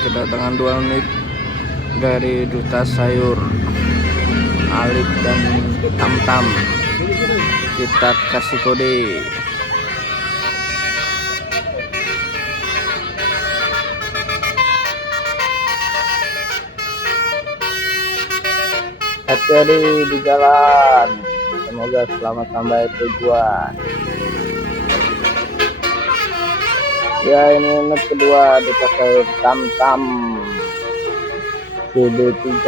kedatangan 2 unit dari Duta Sayur Alip dan Tamtam. Kita kasih kode. Hati-hati di jalan, semoga selamat sampai tujuan. Ya, ini unit kedua Duta Sayur Tamtam CB3.